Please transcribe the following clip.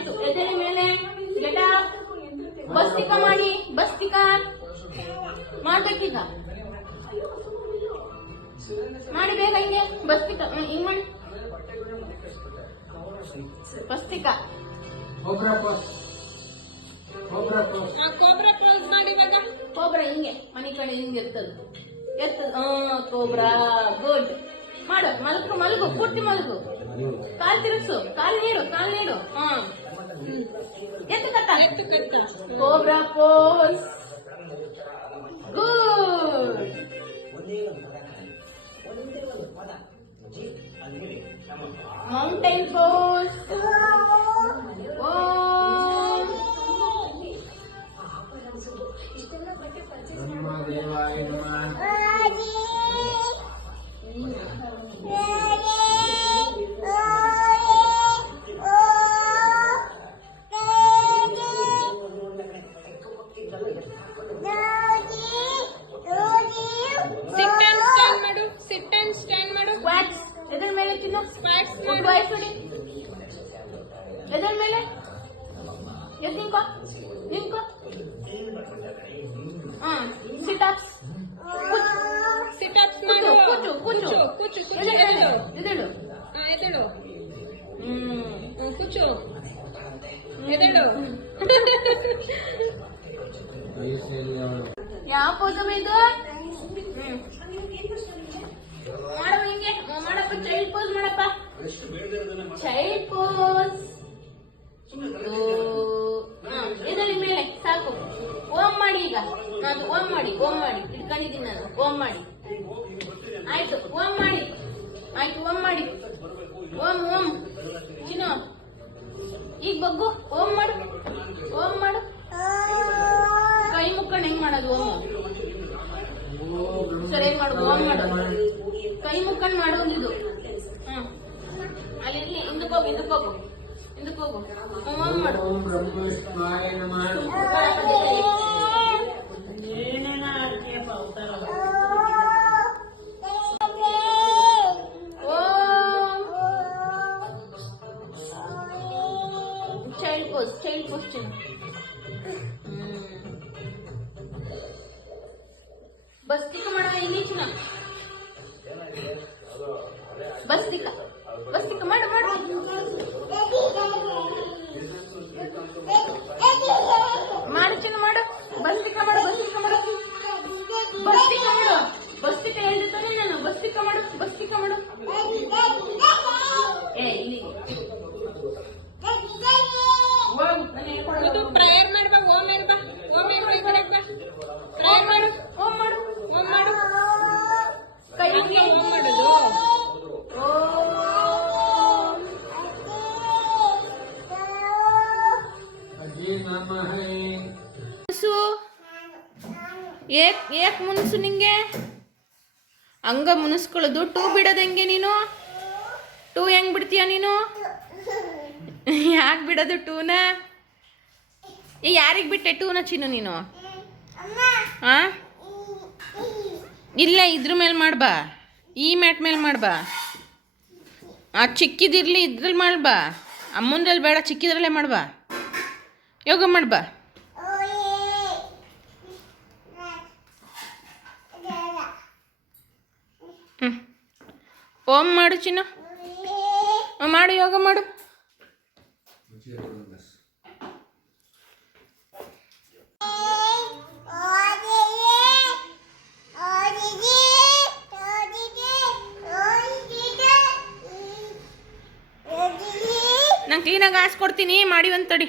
ಆಯ್ತು, ಎದ್ದೇಳಿ ಮೇಲೆ. ಗೆಟ ಬಸ್ತಿಕ ಮಾಡಿ, ಬಸ್ತಿಕ ಮಾಡ್ಬೇಕೀಗ. ಮಾಡಿ ಬೇಗ ಹಿಂಗೆ ಬಸ್ತಿಕ ಹಿಂಗ್ ಮಾಡಿ. ಬಸ್ತಿಕ ಕೋಬ್ರಾ ಕ್ಲೋಸ್ ಮಾಡಿ ಇವಾಗ. ಕೋಬ್ರಾ ಹಿಂಗೆ ಮನೆ ಕಡೆ ಹಿಂಗೆ ಎತ್ತದು. Cobra good. ಮಾಡು, ಮಲಗು ಪೂರ್ತಿ ಮಲಗು. ಕಾಲ್ ತಿರುಗಿಸು, ಕಾಲ್ ನೀಡು. ಎತ್ತು ಕತ್ತ. Cobra pose good. Mountain pose. ಎದ್ರ ಮೇಲೆ ತಿನ್ನು. ಎದ್ರ ಮೇಲೆ ನಿಂಕೋ. ಸಿಟ್ ಅಪ್ಸ್ ಮಾಡು. ಕೂಚು. ಎದ್ದೇಳು. ಕೂಚು. ಎದ್ದೇಳು. ಯಾವ ಪೋಸ್ ಇದು? ಮಾಡಪ್ಪ ಹಿಂಗೆ. ಮಾಡಪ್ಪ ಚೈಲ್ಡ್ ಪೋಸ್ ಮಾಡಪ್ಪ. Child pose. ಎದ್ದೇಳಿ ಮೇಲೆ ಸಾಕು. ಓಂ ಮಾಡಿ ಈಗ. ಅದು ಓಂ ಮಾಡಿ ಇಟ್ಕೊಂಡಿದ್ದೀನಿ ನಾನು. ಓಂ ಮಾಡಿ ಆಯ್ತು. ಓಂ ಮಾಡಿ. ಓಂ ಚಿನ್ನು ಈಗ ಬಗ್ಗು. ಓಂ ಮಾಡು. ಕೈ ಮುಕ್ಕೊಂಡು ಹೆಂಗ್ ಮಾಡೋದು? ಓಂ ಸರಿ ಹೆಂಗ್ ಮಾಡು? ಓಂ ಮಾಡು. ಕೈ ಮುಕ್ಕೊಂಡು ಮಾಡೋದು ಇದು. ಅಲ್ಲಿ ಹಿಂದಕ್ಕೆ ಹೋಗು. ಓಂ ಮಾಡು. ಚೈಲ್ಡ್ ಪೋಸ್ ಚಿನ್ನು. ಬಸ್ತಿಕ ಮಾಡೋ ಇಲ್ಲಿ ಚಿನ್ನ. ಬಸ್ತಿಕ ಮಾಡು. ಮಾಡು ಚಿನ್ನ ಮಾಡು. ಬಸ್ತಿಕ ಮಾಡು. ಬಸ್ತಿಕ ಹೇಳ್ತಾನೆ ನಾನು. ಬಸ್ತಿಕ ಮಾಡು. ಇಲ್ಲಿ ಪ್ರೇಯರ್ ಮಾಡ್ಬಾ. ಓಂ ಮಾಡು. ಕೈ ಮಾಡೋದು. ಏಕ್ ಮುನ್ಸು ನಿಂಗೆ ಹಂಗ ಮುನಿಸ್ಕೊಳ್ಳೋದು. ಟೂ ಬಿಡೋದು ಹೆಂಗೆ ನೀನು? ಟೂ ಹೆಂಗ್ ಬಿಡ್ತೀಯ ನೀನು? ಯಾಕೆ ಬಿಡೋದು ಟೂನ? ಯಾರಿಗೆ ಬಿಟ್ಟೆ ಟೂನ ಚಿನ್ನು ನೀನು? ಇಲ್ಲ, ಇದ್ರ ಮೇಲೆ ಮಾಡ್ಬಾ. ಈ ಮ್ಯಾಟ್ ಮೇಲೆ ಮಾಡ್ಬಾ. ಚಿಕ್ಕಿದಿರ್ಲಿ ಇದ್ರಲ್ಲಿ ಮಾಡ್ಬಾ. ಅಮ್ಮಂದ್ರಲ್ಲಿ ಬೇಡ, ಚಿಕ್ಕಿದ್ರಲ್ಲೇ ಮಾಡ್ಬಾ. ಯೋಗ ಮಾಡ್ಬಾ. ಓಂ ಮಾಡು ಚಿನ್ನು. ಮಾಡು, ಯೋಗ ಮಾಡು. ನಾನು ಕ್ಲೀನಾಗಿ ಹಾಸ್ಕೊಡ್ತೀನಿ, ಮಾಡಿ ಒಂದು ತಡಿ.